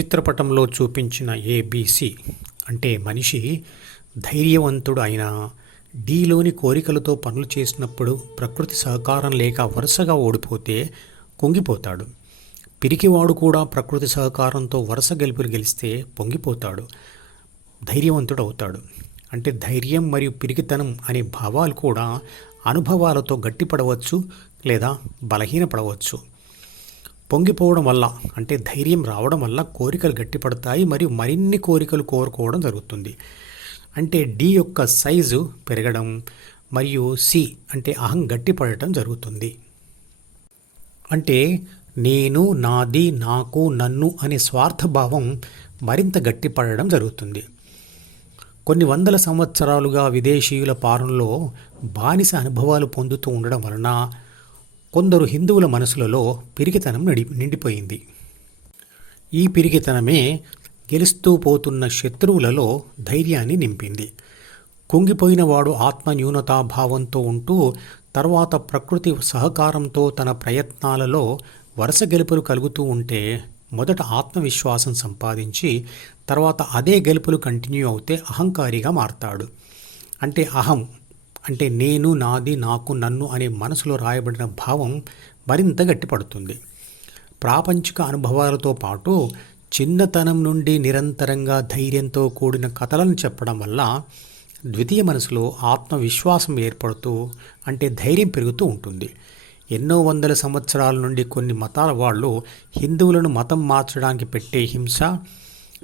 చిత్రపటంలో చూపించిన ఏబిసి అంటే మనిషి ధైర్యవంతుడు అయినా డీలోని కోరికలతో పనులు చేసినప్పుడు ప్రకృతి సహకారం లేక వరుసగా ఓడిపోతే కుంగిపోతాడు. పిరికివాడు కూడా ప్రకృతి సహకారంతో వరుస గెలుపులు గెలిస్తే పొంగిపోతాడు, ధైర్యవంతుడు అవుతాడు. అంటే ధైర్యం మరియు పిరికితనం అనే భావాలు కూడా అనుభవాలతో గట్టిపడవచ్చు లేదా బలహీనపడవచ్చు. పొంగిపోవడం వల్ల అంటే ధైర్యం రావడం వల్ల కోరికలు గట్టిపడతాయి మరియు మరిన్ని కోరికలు కోరుకోవడం జరుగుతుంది. అంటే డి యొక్క సైజు పెరగడం మరియు సి అంటే అహం గట్టిపడటం జరుగుతుంది. అంటే నేను, నాది, నాకు, నన్ను అనే స్వార్థభావం మరింత గట్టిపడడం జరుగుతుంది. కొన్ని వందల సంవత్సరాలుగా విదేశీయుల పాలనలో బానిస అనుభవాలు పొందుతూ ఉండడం వలన కొందరు హిందువుల మనసులలో పిరికితనం నిండిపోయింది. ఈ పిరికితనమే గెలుస్తూ పోతున్న శత్రువులలో ధైర్యాన్ని నింపింది. కుంగిపోయిన వాడు ఆత్మన్యూనతాభావంతో ఉంటూ తర్వాత ప్రకృతి సహకారంతో తన ప్రయత్నాలలో వరుస గెలుపులు కలుగుతూ ఉంటే మొదట ఆత్మవిశ్వాసం సంపాదించి తర్వాత అదే గెలుపులు కంటిన్యూ అవుతే అహంకారిగా మారతాడు. అంటే అహం అంటే నేను, నాది, నాకు, నన్ను అనే మనసులో రాయబడిన భావం మరింత గట్టిపడుతుంది. ప్రాపంచిక అనుభవాలతో పాటు చిన్నతనం నుండి నిరంతరంగా ధైర్యంతో కూడిన కథలను చెప్పడం వల్ల ద్వితీయ మనసులో ఆత్మవిశ్వాసం ఏర్పడుతూ అంటే ధైర్యం పెరుగుతూ ఉంటుంది. ఎన్నో వందల సంవత్సరాల నుండి కొన్ని మతాల వాళ్ళు హిందువులను మతం మార్చడానికి పెట్టే హింస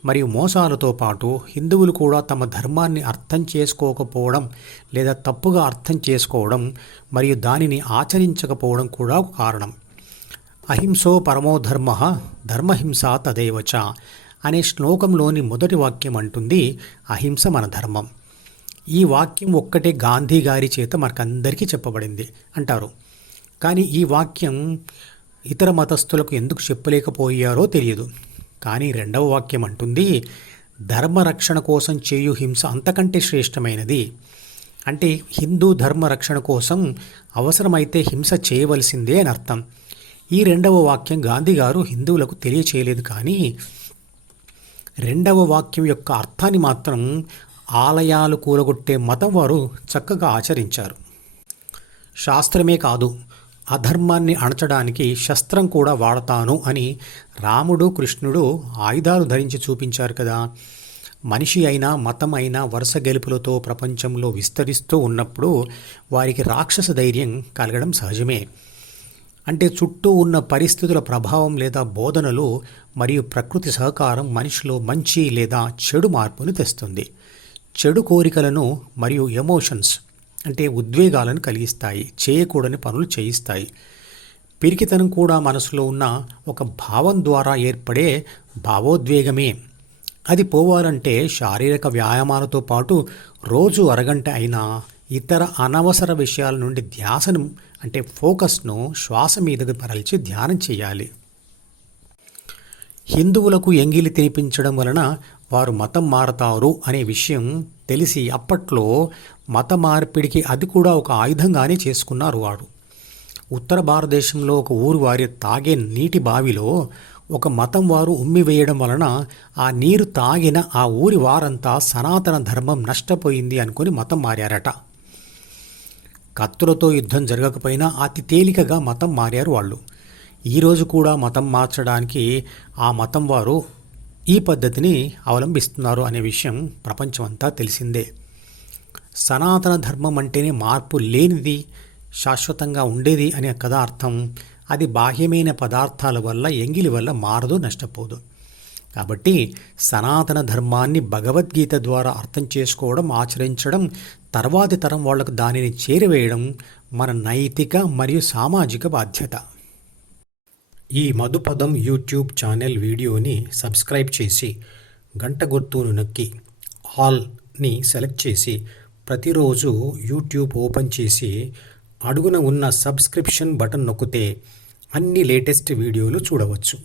మరియు మోసాలతో పాటు హిందువులు కూడా తమ ధర్మాన్ని అర్థం చేసుకోకపోవడం లేదా తప్పుగా అర్థం చేసుకోవడం మరియు దానిని ఆచరించకపోవడం కూడా ఒక కారణం. అహింసో పరమో ధర్మ ధర్మహింస తదేవచ అనే శ్లోకంలోని మొదటి వాక్యం అంటుంది అహింస మన ధర్మం. ఈ వాక్యం ఒక్కటే గాంధీ గారి చేత మనకందరికీ చెప్పబడింది అంటారు. కానీ ఈ వాక్యం ఇతర మతస్థులకు ఎందుకు చెప్పలేకపోయారో తెలియదు. కానీ రెండవ వాక్యం అంటుంది ధర్మరక్షణ కోసం చేయు హింస అంతకంటే శ్రేష్టమైనది. అంటే హిందూ ధర్మరక్షణ కోసం అవసరమైతే హింస చేయవలసిందే అని అర్థం. ఈ రెండవ వాక్యం గాంధీ గారు హిందువులకు తెలియచేయలేదు. కానీ రెండవ వాక్యం యొక్క అర్థాన్ని మాత్రం ఆలయాలు కూలగొట్టే మతం వారు చక్కగా ఆచరించారు. శాస్త్రమే కాదు, అధర్మాన్ని అణచడానికి శస్త్రం కూడా వాడతాను అని రాముడు, కృష్ణుడు ఆయుధాలు ధరించి చూపించారు కదా. మనిషి అయినా మతం అయినా వరుస గెలుపులతో ప్రపంచంలో విస్తరిస్తూ ఉన్నప్పుడు వారికి రాక్షస ధైర్యం కలగడం సహజమే. అంటే చుట్టూ ఉన్న పరిస్థితుల ప్రభావం లేదా బోధనలు మరియు ప్రకృతి సహకారం మనిషిలో మంచి లేదా చెడు మార్పును తెస్తుంది. చెడు కోరికలను మరియు ఎమోషన్స్ అంటే ఉద్వేగాలను కలిగిస్తాయి, చేయకూడని పనులు చేయిస్తాయి. పిరికితనం కూడా మనసులో ఉన్న ఒక భావం ద్వారా ఏర్పడే భావోద్వేగమే. అది పోవాలంటే శారీరక వ్యాయామాలతో పాటు రోజు అరగంట అయినా ఇతర అనవసర విషయాల నుండి ధ్యాసను అంటే ఫోకస్ను శ్వాస మీదకు మరల్చి ధ్యానం చేయాలి. హిందువులకు ఎంగిలి తినిపించడం వలన వారు మతం మారతారు అనే విషయం తెలిసి అప్పట్లో మత మార్పిడికి అది కూడా ఒక ఆయుధంగానే చేసుకున్నారు వారు. ఉత్తర భారతదేశంలో ఒక ఊరు వారి తాగే నీటి బావిలో ఒక మతం వారు ఉమ్మివేయడం వలన ఆ నీరు తాగిన ఆ ఊరి వారంతా సనాతన ధర్మం నష్టపోయింది అనుకుని మతం మారారట. కత్తులతో యుద్ధం జరగకపోయినా అతి తేలికగా మతం మారారు వాళ్ళు. ఈరోజు కూడా మతం మార్చడానికి ఆ మతం వారు ఈ పద్ధతిని అవలంబిస్తున్నారు అనే విషయం ప్రపంచమంతా తెలిసిందే. సనాతన ధర్మం అంటేనే మార్పు లేనిది, శాశ్వతంగా ఉండేది అనే కదా అర్థం. అది బాహ్యమైన పదార్థాల వల్ల ఎంగిలి వల్ల మారదు, నష్టపోదు. కాబట్టి సనాతన ధర్మాన్ని భగవద్గీత ద్వారా అర్థం చేసుకోవడం, ఆచరించడం, తర్వాతి తరం వాళ్లకు దానిని చేరవేయడం మన నైతిక మరియు సామాజిక బాధ్యత. ఈ మధుపదం యూట్యూబ్ ఛానల్ వీడియోని సబ్స్క్రైబ్ చేసి గంట గుర్తును నొక్కి ఆల్ని సెలెక్ట్ చేసి ప్రతిరోజు యూట్యూబ్ ఓపెన్ చేసి అడుగున ఉన్న సబ్స్క్రిప్షన్ బటన్ నొక్కితే అన్ని లేటెస్ట్ వీడియోలు చూడవచ్చు.